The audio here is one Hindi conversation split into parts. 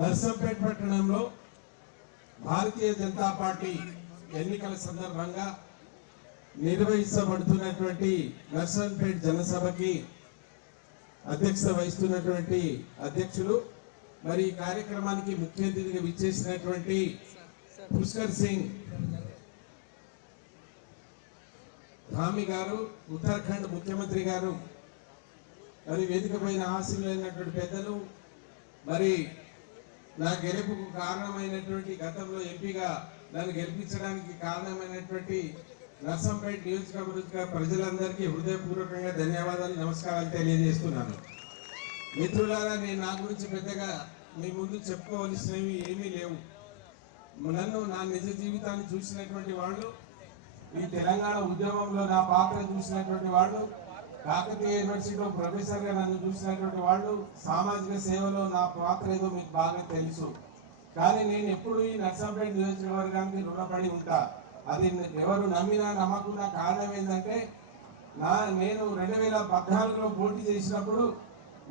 నర్సంపేట పట్టణంలో భారతీయ జనతా పార్టీ ఎన్నికల సందర్భంగా నిర్వహించబడుతున్నటువంటి నర్సంపేట జనసభకి అధ్యక్షత వహిస్తున్నటువంటి అధ్యక్షులు మరి ఈ కార్యక్రమానికి ముఖ్య అతిథిగా విచ్చేసినటువంటి పుష్కర్ సింగ్ ధామి గారు, ఉత్తరాఖండ్ ముఖ్యమంత్రి గారు, మరి వేదిక పైన ఆశీనులైనటువంటి పెద్దలు, మరి నా గెలుపుకు కారణమైనటువంటి గతంలో ఎంపీగా నన్ను గెలిపించడానికి కారణమైనటువంటి నర్సంపేట నియోజకవర్గ ప్రజలందరికీ హృదయపూర్వకంగా ధన్యవాదాలు, నమస్కారాలు తెలియజేస్తున్నాను. మిత్రులారా, నేను నా గురించి పెద్దగా మీ ముందు చెప్పుకోవలసినవి ఏమీ లేవు. నన్ను నా నిజ జీవితాన్ని చూసినటువంటి వాళ్ళు, ఈ తెలంగాణ ఉద్యమంలో నా పాత్ర చూసినటువంటి వాళ్ళు, కాకతీయ యూనివర్సిటీలో ప్రొఫెసర్గా నన్ను చూసినటువంటి వాళ్ళు, సామాజిక సేవలో నా పాత్ర ఏదో మీకు బాగా తెలుసు. కానీ నేను ఎప్పుడు ఈ నర్సంపేట నియోజకవర్గానికి రుణపడి ఉంటా. అది ఎవరు నమ్మినా నమ్మకున్నా కారణం ఏంటంటే, నేను 2014లో పోటీ చేసినప్పుడు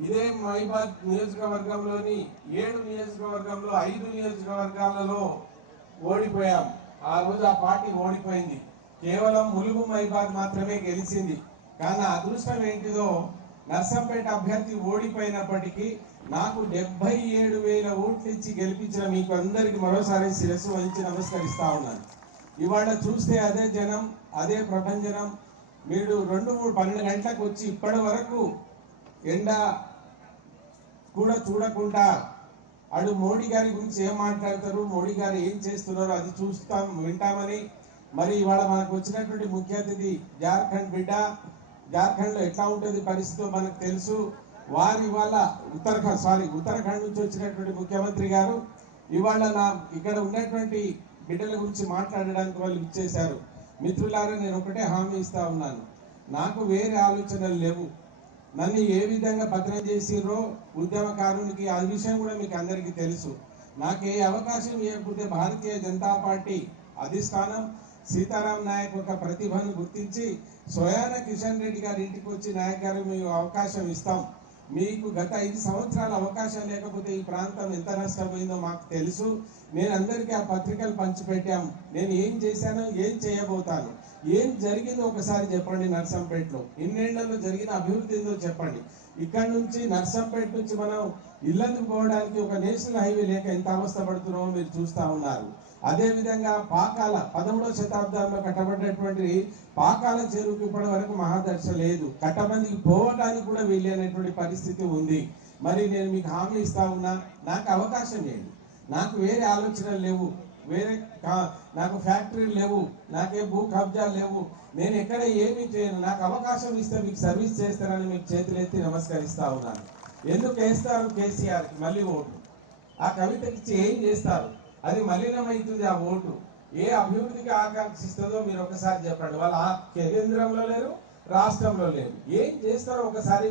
ఇదే మైబాద్ నియోజకవర్గంలోని 7 నియోజకవర్గంలో 5 నియోజకవర్గాలలో ఓడిపోయాం. ఆ రోజు ఆ పార్టీ ఓడిపోయింది. కేవలం ములుగు మైబాద్ మాత్రమే గెలిచింది. కానీ అదృష్టం ఏంటిదో, నర్సంపేట అభ్యర్థి ఓడిపోయినప్పటికీ నాకు 77,000 ఓట్లు ఇచ్చి గెలిపించిన మీకు అందరికి మరోసారి శిరస్సు వంచి నమస్కరిస్తా ఉన్నాను. ఇవాళ చూస్తే అదే జనం, అదే ప్రపంచనం. మీరు 2-3-12 గంటలకు వచ్చి ఇప్పటి వరకు ఎండ కూడా చూడకుండా అడు మోడీ గారి గురించి ఏం మాట్లాడతారు, మోడీ గారు ఏం చేస్తున్నారో అది చూస్తాం, వింటామని. మరి ఇవాళ మనకు వచ్చినటువంటి ముఖ్య అతిథి జార్ఖండ్ బిడ్డ. జార్ఖండ్లో ఎట్లా ఉంటుంది పరిస్థితి మనకు తెలుసు. వారు ఇవాళ ఉత్తరాఖండ్ నుంచి వచ్చినటువంటి ముఖ్యమంత్రి గారు ఇవాళ ఇక్కడ ఉన్నటువంటి బిడ్డల గురించి మాట్లాడడానికి వాళ్ళు ఇచ్చేశారు. మిత్రులారా, నేను ఒకటే హామీ ఇస్తా ఉన్నాను, నాకు వేరే ఆలోచనలు లేవు. నన్ను ఏ విధంగా భద్రం చేసిర్రో ఉద్యమకారునికి ఆ విషయం కూడా మీకు అందరికీ తెలుసు. నాకు ఏ అవకాశం ఇవ్వకపోతే భారతీయ జనతా పార్టీ అధిష్టానం సీతారాం నాయక్ ఒక ప్రతిభను గుర్తించి స్వయాన కిషన్ రెడ్డి గారి ఇంటికి వచ్చి నాయక్ గారు మీకు అవకాశం ఇస్తాం. మీకు గత 5 సంవత్సరాల అవకాశం లేకపోతే ఈ ప్రాంతం ఎంత నష్టపోయిందో మాకు తెలుసు. నేను అందరికీ ఆ పత్రికలు పంచిపెట్టాం. నేను ఏం చేశానో, ఏం చేయబోతాను, ఏం జరిగిందో ఒకసారి చెప్పండి. నర్సంపేటలో ఇన్నేళ్లలో జరిగిన అభివృద్ధి ఏందో చెప్పండి. ఇక్కడ నుంచి నర్సంపేట నుంచి మనం ఇల్లందుకు పోవడానికి ఒక నేషనల్ హైవే లేక ఎంత అవస్థ పడుతున్నామో మీరు చూస్తా ఉన్నారు. అదేవిధంగా పాకాల 13వ శతాబ్దంలో కట్టబడ్డటువంటి పాకాల చెరువుకి ఇప్పటి వరకు మహాదర్శ లేదు. కట్టమందికి పోవడానికి కూడా వీలైనటువంటి పరిస్థితి ఉంది. మరి నేను మీకు హామీ ఇస్తా ఉన్నా, నాకు అవకాశం చేయండి. నాకు వేరే ఆలోచనలు లేవు, నాకు ఫ్యాక్టరీలు లేవు, నాకే భూ కబ్జాలు లేవు, నేను ఎక్కడ ఏమీ చేయను. నాకు అవకాశం ఇస్తే మీకు సర్వీస్ చేస్తారని మీకు చేతులెత్తి నమస్కరిస్తా ఉన్నాను. ఎందుకు వేస్తారు కేసీఆర్కి మళ్ళీ ఓటు? ఆ కవితకి ఏం చేస్తారు? అది మలినమవుతుంది ఆ ఓటు. ఏ అభివృద్ధికి ఆకాంక్షిస్తుందో మీరు ఒకసారి చెప్పండి. వాళ్ళు కేంద్రంలో లేరు, రాష్ట్రంలో లేరు. ఏం చేస్తారో ఒకసారి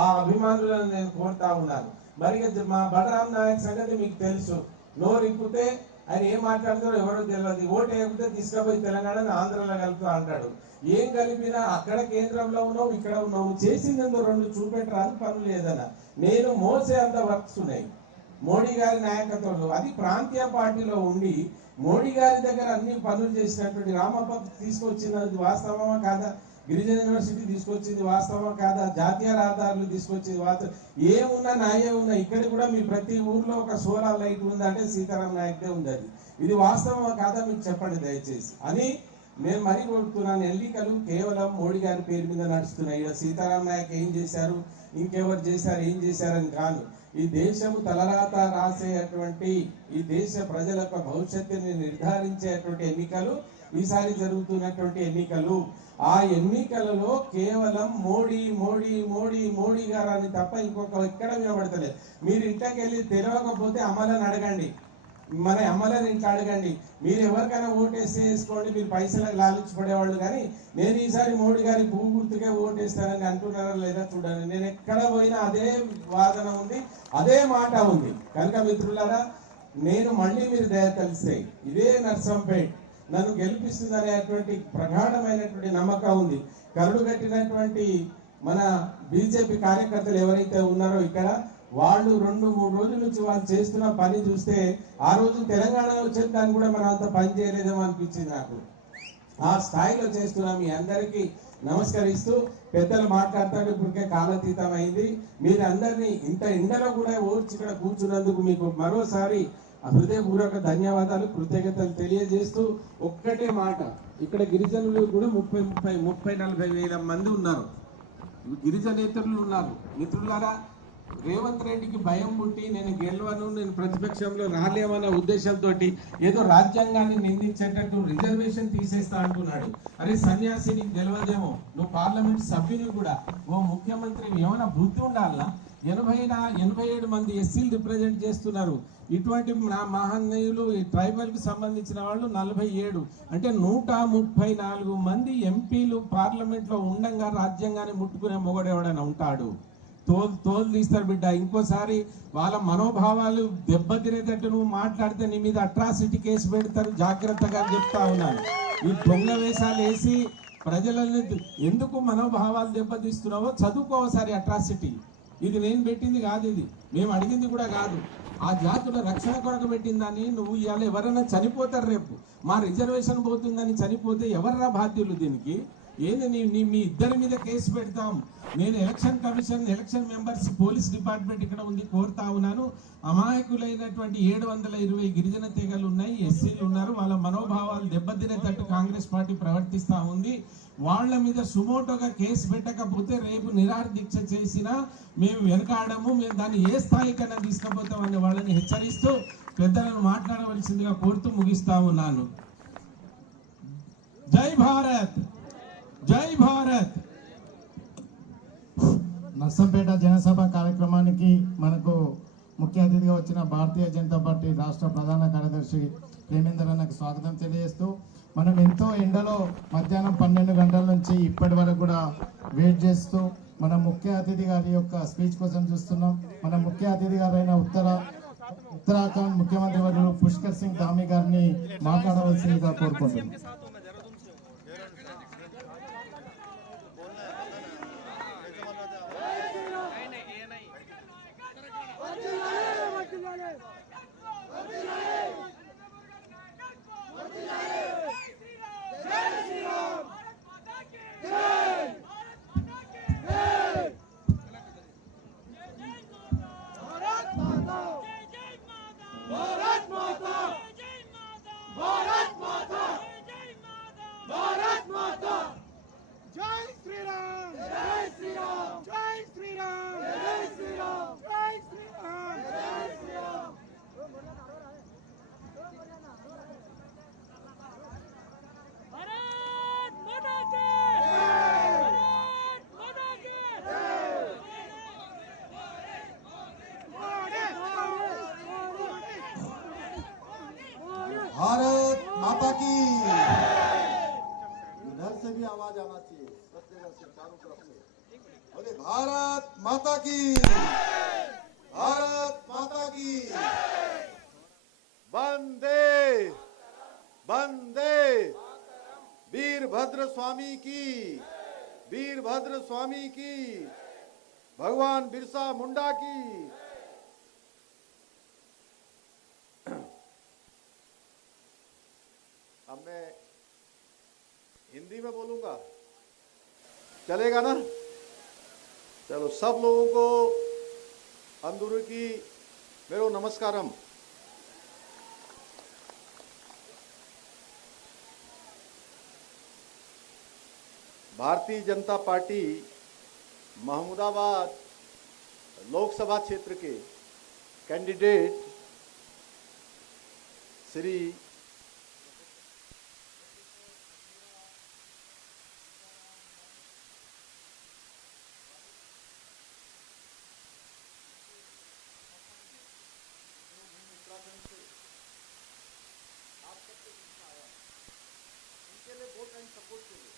ఆ అభిమానులను నేను కోరుతా ఉన్నాను. మరి మా బలరాం నాయక్ సంగతి మీకు తెలుసు. నోరు ఇప్పితే ఆయన ఏం మాట్లాడతారో ఎవరో తెలియదు. ఓటు వేయకపోతే తీసుకుపోయి తెలంగాణ ఆంధ్రలో కలుపుతా అంటాడు. ఏం కలిపినా అక్కడ కేంద్రంలో ఉన్నావు, ఇక్కడ ఉన్నావు, చేసిందేందో 2 చూపెట్టరాదు పనులు ఏదైనా. నేను మోసే అంత వర్క్స్ ఉన్నాయి మోడీ గారి నాయకత్వంలో. అది ప్రాంతీయ పార్టీలో ఉండి మోడీ గారి దగ్గర అన్ని పనులు చేసినటువంటి రామప్ప తీసుకొచ్చినది వాస్తవమా కాదా? గిరిజన యూనివర్సిటీ తీసుకొచ్చింది వాస్తవమా కాదా? జాతీయ రహదారులు తీసుకొచ్చింది వాస్తవం. ఏమున్నా నాయే ఉన్నా. ఇక్కడ కూడా మీ ప్రతి ఊర్లో ఒక సోలార్ లైట్ ఉందంటే సీతారాం నాయక్దే ఉంది. అది ఇది వాస్తవమా కాదా మీకు చెప్పండి దయచేసి అని నేను మరీ కోరుతున్నాను. ఎన్నికలు కేవలం మోడీ గారి పేరు మీద నడుస్తున్నాయి. ఇక్కడ సీతారాం నాయక్ ఏం చేశారు, ఇంకెవరు చేశారు, ఏం చేశారని కాదు. ఈ దేశము తలరాత రాసేటువంటి, ఈ దేశ ప్రజల యొక్క భవిష్యత్తుని నిర్ధారించేటువంటి ఎన్నికలు ఈసారి జరుగుతున్నటువంటి ఎన్నికలు. ఆ ఎన్నికలలో కేవలం మోడీ మోడీ మోడీ మోడీ గారు అని తప్ప ఇంకొక ఎక్కడ వినబడతలేదు. మీరు ఇంట్లోకి వెళ్ళి తెలియకపోతే అమ్మలని అడగండి, మన అమ్మలని ఇంట్లో అడగండి. మీరు ఎవరికైనా ఓటేస్తే వేసుకోండి, మీరు పైసలకు లాలించబడేవాళ్ళు. కానీ నేను ఈసారి మోడీ గారి భూ గుర్తుకే ఓటేస్తానని అంటున్నారా లేదా చూడండి. నేను ఎక్కడ పోయినా అదే వాదన ఉంది, అదే మాట ఉంది. కనుక మిత్రులారా, నేను మళ్ళీ మీరు దయ కలిస్తే ఇదే నర్సంపేట నన్ను గెలిపిస్తుందనేటువంటి ప్రగాఢమైనటువంటి నమ్మకం ఉంది. కరుడు కట్టినటువంటి మన బీజేపీ కార్యకర్తలు ఎవరైతే ఉన్నారో ఇక్కడ వాళ్ళు 2-3 రోజుల నుంచి వాళ్ళు చేస్తున్న పని చూస్తే ఆ రోజు తెలంగాణ వచ్చేది దాన్ని కూడా మనం అంత పని చేయలేదేమో అనిపించింది నాకు. ఆ స్థాయిలో చేస్తున్నా. మీ అందరికీ నమస్కరిస్తూ పెద్దలు మాట్లాడతాడు. ఇప్పటికే కాలాతీతం అయింది. మీరు అందరినీ ఇంత ఎండలో కూడా ఓర్చి ఇక్కడ కూర్చున్నందుకు మీకు మరోసారి హృదయపూర్వక ధన్యవాదాలు, కృతజ్ఞతలు తెలియజేస్తూ ఒక్కటే మాట, ఇక్కడ గిరిజనులు కూడా 30-40 వేల మంది ఉన్నారు, గిరిజనేతరులు ఉన్నారు. మిత్రులారా, రేవంత్ రెడ్డికి భయం పుట్టి నేను గెలవను, నేను ప్రతిపక్షంలో రాలేమన్న ఉద్దేశంతో ఏదో రాజ్యాంగాన్ని నిందించేటట్టు రిజర్వేషన్ తీసేస్తా అంటున్నాడు. అరే సన్యాసి, నీకు తెలియదేమో, నువ్వు పార్లమెంట్ సభ్యుని కూడా, ఓ ముఖ్యమంత్రి ఏమైనా బుద్ధి ఉండాలనా? 87 మంది ఎస్సీలు రిప్రజెంట్ చేస్తున్నారు. ఇటువంటి నా మహనీయులు ఈ ట్రైబల్ కి సంబంధించిన వాళ్ళు 47, అంటే 134 మంది ఎంపీలు పార్లమెంట్ లో ఉండంగా రాజ్యాంగాన్ని ముట్టుకునే మొగడెవడైనా ఉంటాడు? తోలు తీస్తారు బిడ్డ. ఇంకోసారి వాళ్ళ మనోభావాలు దెబ్బతినేటట్టు నువ్వు మాట్లాడితే నీ మీద అట్రాసిటీ కేసు పెడతారు, జాగ్రత్తగా చెప్తా ఉన్నాను. ఈ దొంగ వేషాలు వేసి ప్రజలని ఎందుకు మనోభావాలు దెబ్బతీస్తున్నావో చదువుకో ఒకసారి. అట్రాసిటీ ఇది నేను పెట్టింది కాదు, ఇది మేము అడిగింది కూడా కాదు. ఆ జాతుల రక్షణ కొరకు పెట్టిందని నువ్వు ఇవాళ ఎవరైనా చనిపోతారు, రేపు మా రిజర్వేషన్ పోతుందని చనిపోతే ఎవర్రా బాధ్యులు దీనికి? ఏంది మీ ఇద్దరి మీద కేసు పెడతాం. నేను election commission, election members, police department ఇక్కడ ఉంది, కోరుతా ఉన్నాను. అమాయకులైనటువంటి 720 గిరిజన తెగలు ఉన్నాయి, ఎస్సీలు ఉన్నారు. వాళ్ళ మనోభావాలు దెబ్బతినేటట్టు కాంగ్రెస్ పార్టీ ప్రవర్తిస్తా ఉంది. వాళ్ళ మీద సుమోటోగా కేసు పెట్టకపోతే రేపు నిరాహార దీక్ష చేసినా మేము వెనకాడము, మేము దాన్ని ఏ స్థాయికైనా తీసుకుపోతామని వాళ్ళని హెచ్చరిస్తూ పెద్దలను మాట్లాడవలసిందిగా కోరుతూ ముగిస్తా ఉన్నాను. జై భారత్, జై భారత్. నర్సంపేట జనసభ కార్యక్రమానికి మనకు ముఖ్య అతిథిగా వచ్చిన భారతీయ జనతా పార్టీ రాష్ట్ర ప్రధాన కార్యదర్శి ప్రేమేందర్ అన్నకు స్వాగతం తెలియజేస్తూ, మనం ఎంతో ఎండలో మధ్యాహ్నం 12 గంటల నుంచి ఇప్పటి వరకు కూడా వెయిట్ చేస్తూ మన ముఖ్య అతిథి గారి యొక్క స్పీచ్ కోసం చూస్తున్నాం. మన ముఖ్య అతిథి గారైన ఉత్తరాఖండ్ ముఖ్యమంత్రి వర్యులు పుష్కర్ సింగ్ ధామీ గారిని మాట్లాడవలసిందిగా కోరుకుంటున్నాం. भारत माता की, इधर से भी आवाज आना चाहिए, सब जगह से, चारों तरफ से। बोले भारत माता की, भारत माता की। वंदे वंदे वीरभद्र स्वामी की, वीरभद्र स्वामी की, भगवान बिरसा मुंडा की। अब मैं हिंदी में बोलूंगा, चलेगा ना? चलो, सब लोगों को अंदुरुकी मेरो नमस्कारम। भारतीय जनता पार्टी महमूदाबाद लोकसभा क्षेत्र के कैंडिडेट श्री सपोर्ट के लिए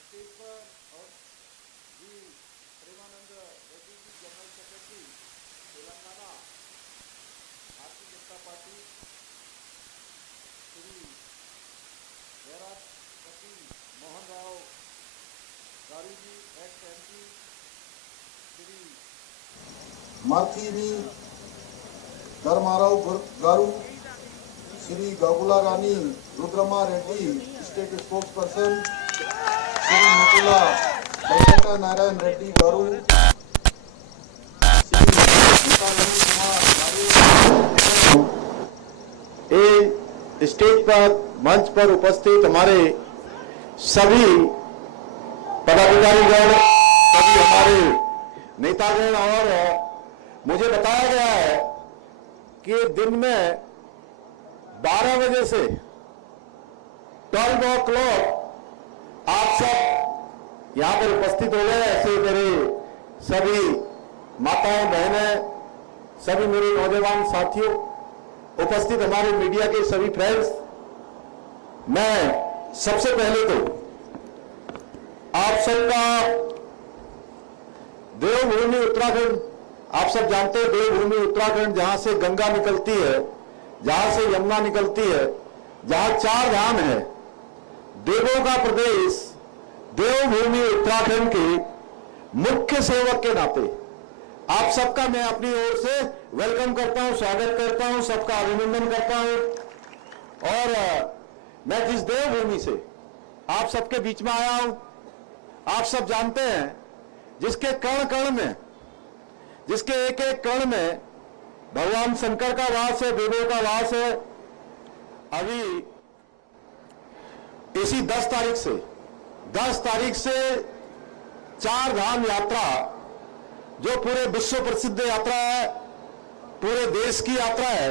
स्टेज पर और G Premanand Reddy ji, general secretary Telangana Bharatiya Janata Party, Shri Jayaraj Pati Mohan Rao Mathiri Dharmarao garu, Shri Gagula Rani Rudrama Reddy state spokesperson, Shri Mukula Venkata Narayana Reddy garu, Shri Sitaram Kumar garu. Stage पर मंच पर उपस्थित हमारे सभी पदाधिकारीगण, सभी हमारे नेतागण, और मुझे बताया गया है कि दिन में 12 बजे से 12 o'clock आप सब यहां पर उपस्थित हो गए। ऐसे मेरे सभी माताएं, बहनें, सभी मेरे नौजवान साथियों, उपस्थित हमारे मीडिया के सभी फ्रेंड्स, मैं सबसे पहले तो आप सबका देवभूमि उत्तराखंड, आप सब जानते हैं देवभूमि उत्तराखंड, जहां से गंगा निकलती है, जहां से यमुना निकलती है, जहां 4 धाम है, देवों का प्रदेश, देवभूमि उत्तराखंड के मुख्य सेवक के नाते आप सबका मैं अपनी ओर से वेलकम करता हूं, स्वागत करता हूं, सबका अभिनंदन करता हूं। और मैं जिस देवभूमि से आप सबके बीच में आया हूं, आप सब जानते हैं, जिसके कण कण में, जिसके एक एक कण में भगवान शंकर का वास है, देवों का वास है। अभी इसी 10 तारीख से 4 धाम यात्रा, जो पूरे विश्व प्रसिद्ध यात्रा है, पूरे देश की यात्रा है,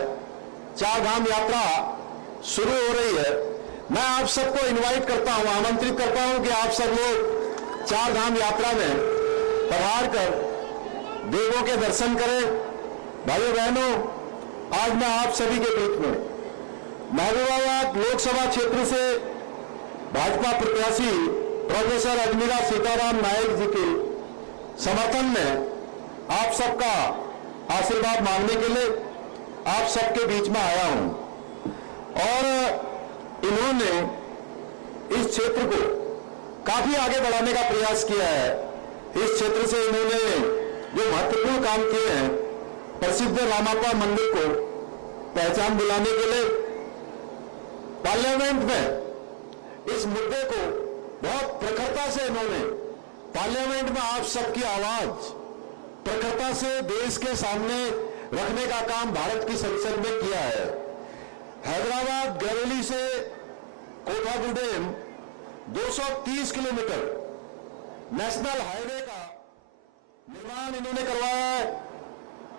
4 धाम यात्रा शुरू हो रही है। मैं आप सबको इनवाइट करता हूं, आमंत्रित करता हूं कि आप सब लोग 4 धाम यात्रा में पधार कर देवों के दर्शन करें। भाइयों बहनों, आज मैं आप सभी के बीच में महबूबाबाद लोकसभा क्षेत्र से भाजपा प्रत्याशी प्रोफेसर अजमीरा सीताराम नायक जी के समर्थन में आप सबका आशीर्वाद मांगने के लिए आप सबके बीच में आया हूं। और इन्होंने इस क्षेत्र को काफी आगे बढ़ाने का प्रयास किया है। इस क्षेत्र से इन्होंने जो महत्वपूर्ण काम किए हैं, प्रसिद्ध रामापा मंदिर को पहचान दिलाने के लिए पार्लियामेंट में इस मुद्दे को बहुत प्रखरता से इन्होंने पार्लियामेंट में आप सबकी आवाज प्रखरता से देश के सामने रखने का काम भारत की संसद में किया है। हैदराबाद गैरोली से कोठागुडेम 230 किलोमीटर नेशनल हाईवे का निर्माण इन्होंने करवाया है।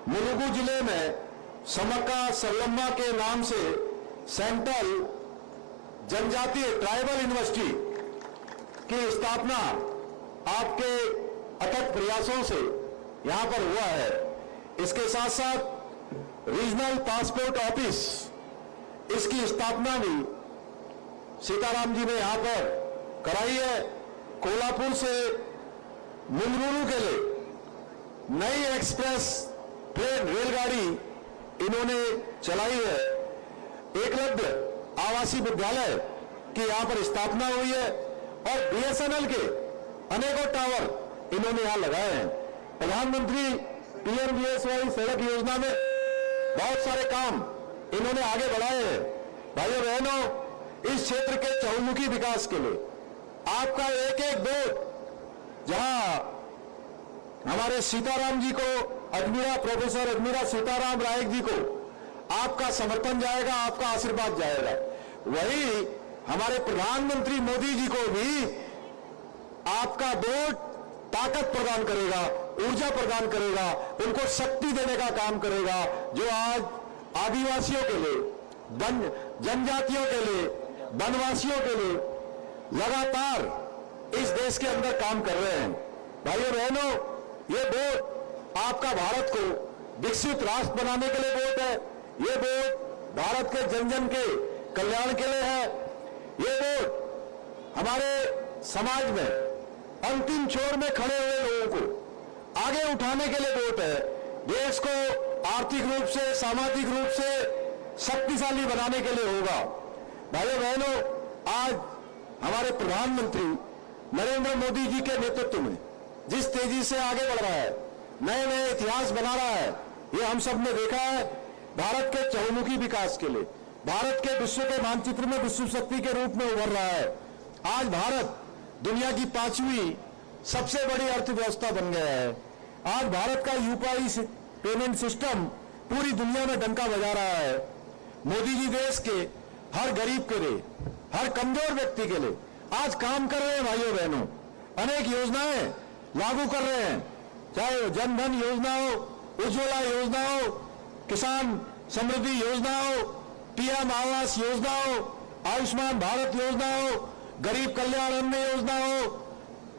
मुलुगु जिले में समक्का सरलम्मा के नाम से सेंट्रल जनजातीय ट्राइबल यूनिवर्सिटी की स्थापना आपके अथक प्रयासों से यहां पर हुआ है। इसके साथ साथ रीजनल पासपोर्ट ऑफिस, इसकी स्थापना भी सीताराम जी ने यहां पर कराई है। कोल्हापुर से मंगलुरु के लिए नई एक्सप्रेस ट्रेन रेलगाड़ी इन्होंने चलाई है। एकलव्य आवासीय विद्यालय की यहां पर स्थापना हुई है और BSNL के अनेकों टावर इन्होंने यहां लगाए हैं। प्रधानमंत्री PMGSY सड़क योजना में बहुत सारे काम इन्होंने आगे बढ़ाए हैं। भाइयों बहनों, इस क्षेत्र के चहुमुखी विकास के लिए आपका एक एक वोट, जहां हमारे सीताराम जी को, प्रोफेसर अजमीरा सीताराम नायक जी को आपका समर्थन जाएगा, आपका आशीर्वाद जाएगा, वही हमारे प्रधानमंत्री मोदी जी को भी आपका वोट ताकत प्रदान करेगा, ऊर्जा प्रदान करेगा, उनको शक्ति देने का काम करेगा, जो आज आदिवासियों के लिए, जनजातियों के लिए, वनवासियों के लिए लगातार इस देश के अंदर काम कर रहे हैं। भाइयों बहनों, ये वोट आपका भारत को विकसित राष्ट्र बनाने के लिए वोट है। ये वोट भारत के जन जन के कल्याण के लिए है। ये वोट हमारे समाज में अंतिम छोर में खड़े हुए लोगों को आगे उठाने के लिए वोट है। देश को आर्थिक रूप से, सामाजिक रूप से शक्तिशाली बनाने के लिए होगा। भाइयों बहनों, आज हमारे प्रधानमंत्री नरेंद्र मोदी जी के नेतृत्व में जिस तेजी से आगे बढ़ रहा है, नए नए इतिहास बना रहा है, ये हम सब ने देखा है। भारत के चहुमुखी विकास के लिए भारत के विश्व के मानचित्र में विश्व शक्ति के रूप में उभर रहा है। आज भारत दुनिया की 5वीं सबसे बड़ी अर्थव्यवस्था बन गया है। आज भारत का यूपीआई पेमेंट सिस्टम पूरी दुनिया में डंका बजा रहा है। मोदी जी देश के हर गरीब के लिए, हर कमजोर व्यक्ति के लिए आज काम कर रहे हैं। भाइयों बहनों, अनेक योजनाएं लागू कर रहे हैं, चाहे जन धन योजना हो, उज्ज्वला योजना हो, किसान समृद्धि योजना हो, पीएम आवास योजना हो, आयुष्मान भारत योजना हो, गरीब कल्याण अन्न योजना हो,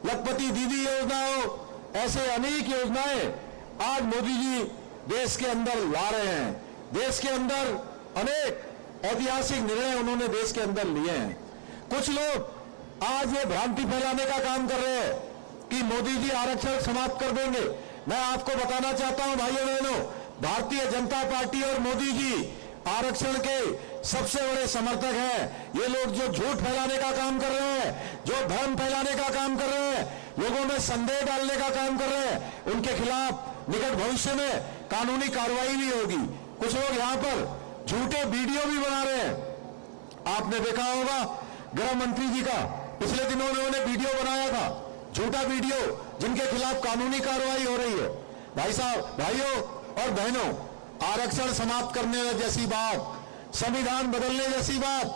लखपति दीदी योजना हो, ऐसे अनेक योजनाएं आज मोदी जी देश के अंदर ला रहे हैं। देश के अंदर अनेक ऐतिहासिक निर्णय उन्होंने देश के अंदर लिए हैं। कुछ लोग आज ये भ्रांति फैलाने का काम कर रहे हैं कि मोदी जी आरक्षण समाप्त कर देंगे। मैं आपको बताना चाहता हूं भाइयों बहनों, भारतीय जनता पार्टी और मोदी जी आरक्षण के सबसे बड़े समर्थक हैं। ये लोग जो झूठ फैलाने का काम कर रहे हैं, जो भ्रम फैलाने का काम कर रहे हैं, लोगों में संदेह डालने का काम कर रहे हैं, उनके खिलाफ निकट भविष्य में कानूनी कार्रवाई भी होगी। कुछ लोग यहां पर झूठे वीडियो भी बना रहे हैं। आपने देखा होगा गृह मंत्री जी का पिछले दिनों में उन्होंने वीडियो बनाया था, झूठा वीडियो, जिनके खिलाफ कानूनी कार्रवाई हो रही है। भाई साहब, भाइयों और बहनों, आरक्षण समाप्त करने जैसी बात, संविधान बदलने जैसी बात,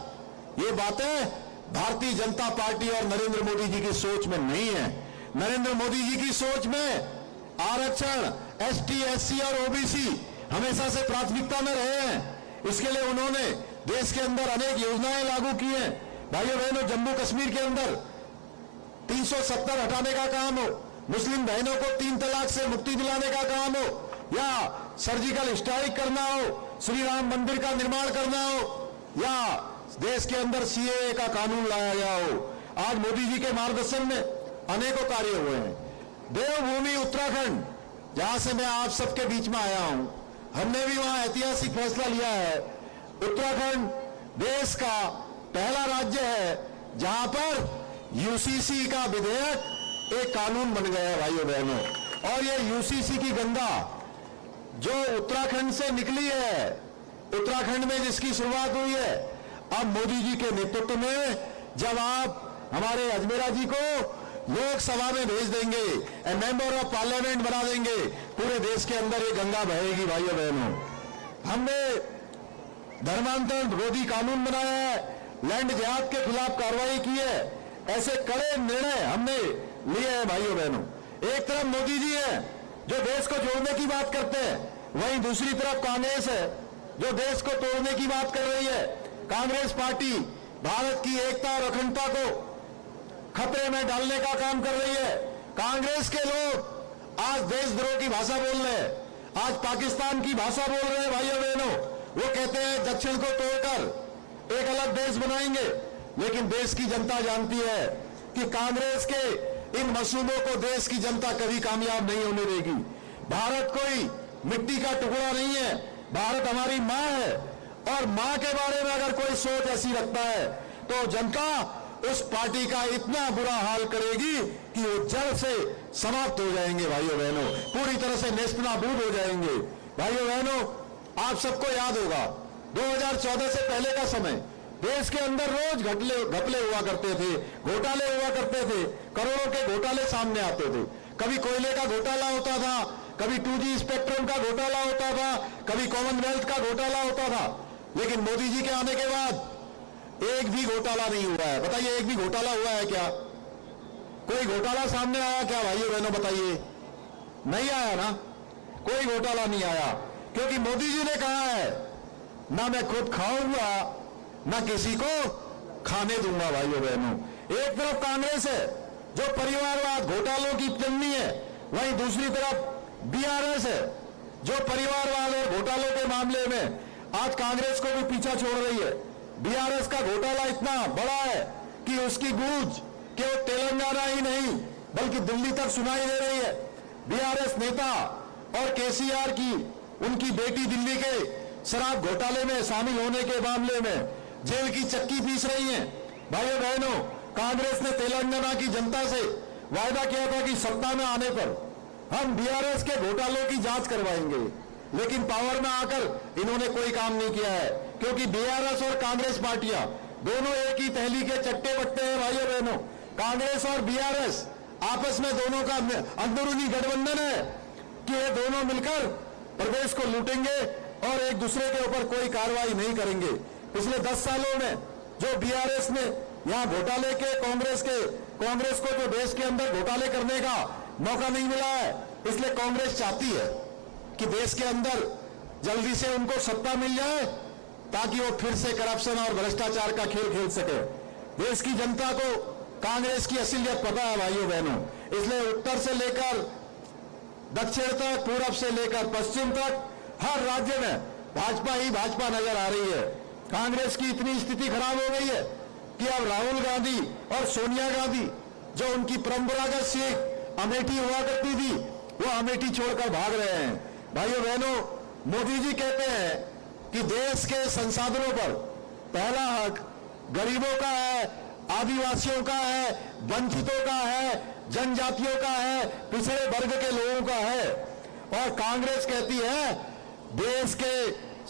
ये बातें भारतीय जनता पार्टी और नरेंद्र मोदी जी की सोच में नहीं है। नरेंद्र मोदी जी की सोच में आरक्षण एसटी, एससी और ओबीसी हमेशा से प्राथमिकता में रहे हैं। इसके लिए उन्होंने देश के अंदर अनेक योजनाएं लागू की हैं। भाइयों बहनों, जम्मू कश्मीर के अंदर 370 हटाने का काम हो, मुस्लिम बहनों को 3 तलाक से मुक्ति दिलाने का काम हो, या सर्जिकल स्ट्राइक करना हो, श्री राम मंदिर का निर्माण करना हो, या देश के अंदर सीएए का कानून लाया गया हो, आज मोदी जी के मार्गदर्शन में अनेकों कार्य हुए हैं। देवभूमि उत्तराखंड, जहां से मैं आप सबके बीच में आया हूं, हमने भी वहां ऐतिहासिक फैसला लिया है। उत्तराखंड देश का पहला राज्य है जहां पर यूसीसी का विधेयक एक कानून बन गया है। भाइयों बहनों, और ये यूसीसी की गंगा जो उत्तराखंड से निकली है, उत्तराखंड में जिसकी शुरुआत हुई है, अब मोदी जी के नेतृत्व में जब आप हमारे अजमेरा जी को लोकसभा में भेज देंगे, मेंबर ऑफ पार्लियामेंट बना देंगे, पूरे देश के अंदर ये गंगा बहेगी। भाइयों बहनों, हमने धर्मांतरण विरोधी कानून बनाया है, लैंड जिहाद के खिलाफ कार्रवाई की है, ऐसे कड़े निर्णय हमने लिए हैं। भाइयों बहनों, एक तरफ मोदी जी है जो देश को जोड़ने की बात करते हैं, वहीं दूसरी तरफ कांग्रेस है जो देश को तोड़ने की बात कर रही है। कांग्रेस पार्टी भारत की एकता और अखंडता को खतरे में डालने का काम कर रही है। कांग्रेस के लोग आज देशद्रोह की भाषा बोल रहे हैं, आज पाकिस्तान की भाषा बोल रहे हैं। भाइयों बहनों, वो कहते हैं दक्षिण को तोड़कर एक अलग देश बनाएंगे, लेकिन देश की जनता जानती है कि कांग्रेस के इन मंसूबों को देश की जनता कभी कामयाब नहीं होने देगी। भारत कोई मिट्टी का टुकड़ा नहीं है, भारत हमारी मां है, और मां के बारे में अगर कोई सोच ऐसी रखता है तो जनता उस पार्टी का इतना बुरा हाल करेगी कि वो जड़ से समाप्त हो जाएंगे। भाइयों बहनों, पूरी तरह से नेस्तनाबूद हो जाएंगे। भाइयों बहनों, आप सबको याद होगा 2014 से पहले का समय, देश के अंदर रोज घपले हुआ करते थे, घोटाले हुआ करते थे, करोड़ों के घोटाले सामने आते थे। कभी कोयले का घोटाला होता था, कभी 2G स्पेक्ट्रम का घोटाला होता था, कभी कॉमनवेल्थ का घोटाला होता था। लेकिन मोदी जी के आने के बाद एक भी घोटाला नहीं हुआ है। बताइए, एक भी घोटाला हुआ है क्या? कोई घोटाला सामने आया क्या? भाइयों बहनों बताइए, नहीं आया ना, कोई घोटाला नहीं आया, क्योंकि मोदी जी ने कहा है ना मैं खुद खाऊंगा ना किसी को खाने दूंगा। भाइयों बहनों, एक तरफ कांग्रेस है जो परिवारवाद घोटालों की चलनी है, वहीं दूसरी तरफ बीआरएस है जो परिवारवाद और घोटालों के मामले में आज कांग्रेस को भी पीछा छोड़ रही है। बीआरएस का घोटाला इतना बड़ा है कि उसकी गूंज केवल तेलंगाना ही नहीं बल्कि दिल्ली तक सुनाई दे रही है। बीआरएस नेता और केसीआर की उनकी बेटी दिल्ली के शराब घोटाले में शामिल होने के मामले में जेल की चक्की पीस रही हैं। भाइयों बहनों, कांग्रेस ने तेलंगाना की जनता से वायदा किया था कि सत्ता में आने पर हम बीआरएस के घोटालों की जांच करवाएंगे, लेकिन पावर में आकर इन्होंने कोई काम नहीं किया है, क्योंकि बीआरएस और कांग्रेस पार्टियां दोनों एक ही थैली के चट्टे बट्टे हैं भाइयों बहनों। कांग्रेस और बीआरएस आपस में दोनों का अंदरूनी गठबंधन है कि ये दोनों मिलकर प्रदेश को लूटेंगे और एक दूसरे के ऊपर कोई कार्रवाई नहीं करेंगे। पिछले 10 सालों में जो बीआरएस ने यहां घोटाले के कांग्रेस को जो देश के अंदर घोटाले करने का मौका नहीं मिला है, इसलिए कांग्रेस चाहती है कि देश के अंदर जल्दी से उनको सत्ता मिल जाए ताकि वो फिर से करप्शन और भ्रष्टाचार का खेल खेल सके। देश की जनता को कांग्रेस की असलियत पता है भाइयों बहनों, इसलिए उत्तर से लेकर दक्षिण तक, पूरब से लेकर पश्चिम तक हर राज्य में भाजपा ही भाजपा नजर आ रही है। कांग्रेस की इतनी स्थिति खराब हो गई है कि अब राहुल गांधी और सोनिया गांधी, जो उनकी परंपरागत सीट अमेठी हुआ करती थी, वो अमेठी छोड़कर भाग रहे हैं। भाइयों बहनों, मोदी जी कहते हैं कि देश के संसाधनों पर पहला हक गरीबों का है, आदिवासियों का है, वंचितों का है, जनजातियों का है, पिछड़े वर्ग के लोगों का है। और कांग्रेस कहती है देश के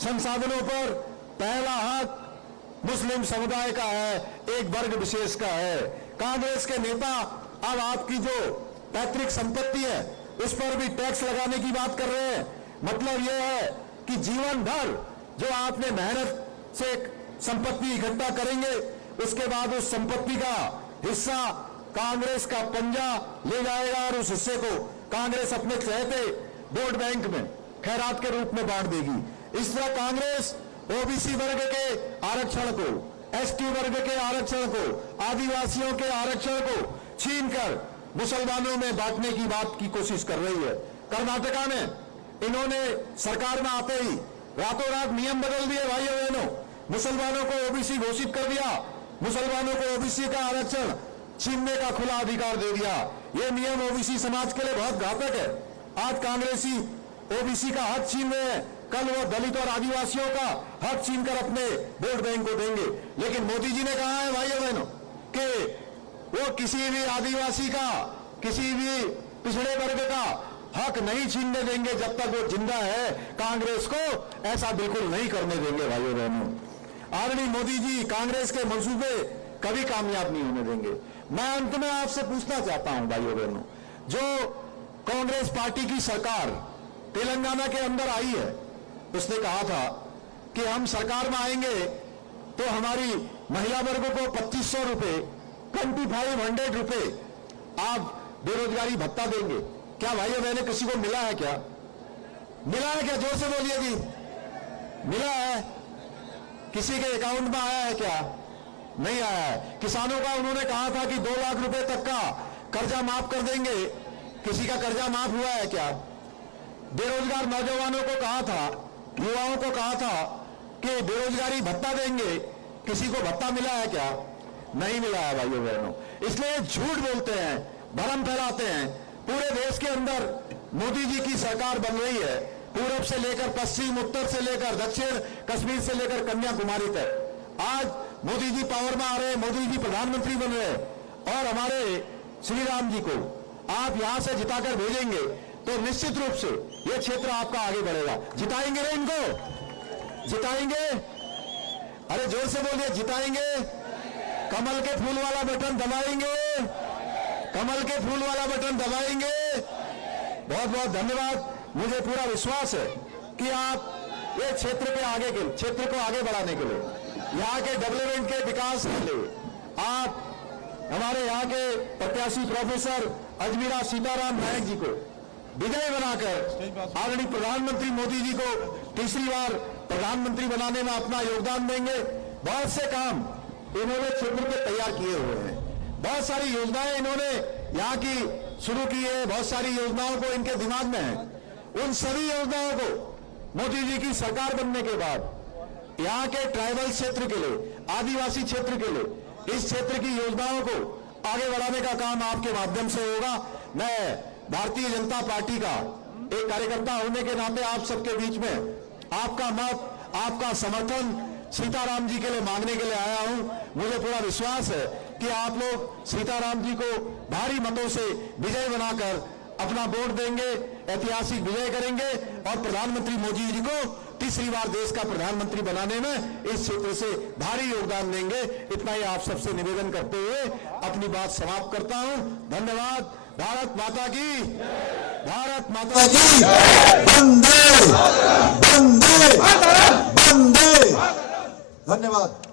संसाधनों पर पहला हक मुस्लिम समुदाय का है, एक वर्ग विशेष का है। कांग्रेस के नेता अब आपकी जो पैतृक संपत्ति है उस पर भी टैक्स लगाने की बात कर रहे हैं। मतलब यह है कि जीवन भर जो आपने मेहनत से संपत्ति इकट्ठा करेंगे, उसके बाद उस संपत्ति का हिस्सा कांग्रेस का पंजा ले जाएगा और उस हिस्से को कांग्रेस अपने चहेते वोट बैंक में खैरात के रूप में बांट देगी। इस तरह कांग्रेस ओबीसी वर्ग के आरक्षण को, एसटी वर्ग के आरक्षण को, आदिवासियों के आरक्षण को छीनकर मुसलमानों में बांटने की बात की कोशिश कर रही है। कर्नाटका में इन्होंने सरकार में आते ही रातों रात नियम बदल दिए भाइयों बहनों, मुसलमानों को ओबीसी घोषित कर दिया, मुसलमानों को ओबीसी का आरक्षण छीनने का खुला अधिकार दे दिया। यह नियम ओबीसी समाज के लिए बहुत घातक है। आज कांग्रेसी ओबीसी का हक छीन रहे हैं, कल वो दलित और आदिवासियों का हक छीनकर अपने वोट बैंक को देंगे। लेकिन मोदी जी ने कहा है भाइयों बहनों कि वो किसी भी आदिवासी का, किसी भी पिछड़े वर्ग का हक नहीं छीनने देंगे जब तक वो जिंदा है। कांग्रेस को ऐसा बिल्कुल नहीं करने देंगे भाइयों बहनों। आदरणीय मोदी जी कांग्रेस के मंसूबे कभी कामयाब नहीं होने देंगे। मैं अंत में आपसे पूछना चाहता हूं भाइयों बहनों, जो कांग्रेस पार्टी की सरकार तेलंगाना के अंदर आई है, उसने कहा था कि हम सरकार में आएंगे तो हमारी महिला वर्ग को 2500 रुपए, 2500 रुपए आप बेरोजगारी भत्ता देंगे। क्या भाइयों बहने किसी को मिला है क्या? मिला है क्या? जोर से बोलिए जी, मिला है? किसी के अकाउंट में आया है क्या? नहीं आया है। किसानों का उन्होंने कहा था कि 2 लाख रुपए तक का कर्जा माफ कर देंगे, किसी का कर्जा माफ हुआ है क्या? बेरोजगार नौजवानों को कहा था, युवाओं को कहा था कि बेरोजगारी भत्ता देंगे, किसी को भत्ता मिला है क्या? नहीं मिला है भाइयों बहनों। इसलिए झूठ बोलते हैं, भ्रम फैलाते हैं। पूरे देश के अंदर मोदी जी की सरकार बन रही है, पूरब से लेकर पश्चिम, उत्तर से लेकर दक्षिण, कश्मीर से लेकर कन्याकुमारी तक। आज मोदी जी पावर में आ रहे हैं, मोदी जी प्रधानमंत्री बन रहे हैं और हमारे श्री राम जी को आप यहां से जिताकर भेजेंगे तो निश्चित रूप से यह क्षेत्र आपका आगे बढ़ेगा। जिताएंगे ना इनको? जिताएंगे? अरे जोर से बोलिए, जिताएंगे? कमल के फूल वाला बटन दबाएंगे? कमल के फूल वाला बटन दबाएंगे? बहुत बहुत धन्यवाद। मुझे पूरा विश्वास है कि आप ये क्षेत्र को आगे बढ़ाने के लिए, यहाँ के डेवलपमेंट के विकास के लिए आप हमारे यहाँ के प्रत्याशी प्रोफेसर अजमीरा सीताराम नायक जी को विजय बनाकर आदरणीय प्रधानमंत्री मोदी जी को तीसरी बार प्रधानमंत्री बनाने में अपना योगदान देंगे। बहुत से काम इन्होंने क्षेत्र के तैयार किए हुए हैं, बहुत सारी योजनाएं इन्होंने यहाँ की शुरू की है, बहुत सारी योजनाओं को इनके दिमाग में है। उन सभी योजनाओं को मोदी जी की सरकार बनने के बाद यहाँ के ट्राइबल क्षेत्र के लिए, आदिवासी क्षेत्र के लिए, इस क्षेत्र की योजनाओं को आगे बढ़ाने का काम आपके माध्यम से होगा। मैं भारतीय जनता पार्टी का एक कार्यकर्ता होने के नाते आप सबके बीच में आपका मत, आपका समर्थन सीताराम जी के लिए मांगने के लिए आया हूं। मुझे पूरा विश्वास है कि आप लोग सीताराम जी को भारी मतों से विजय बनाकर अपना वोट देंगे, ऐतिहासिक विजय करेंगे और प्रधानमंत्री मोदी जी को तीसरी बार देश का प्रधानमंत्री बनाने में इस क्षेत्र से भारी योगदान देंगे। इतना ही आप सबसे निवेदन करते हुए अपनी बात समाप्त करता हूं। धन्यवाद। भारत माता की, भारत माता की, वंदे वंदे वंदे। धन्यवाद।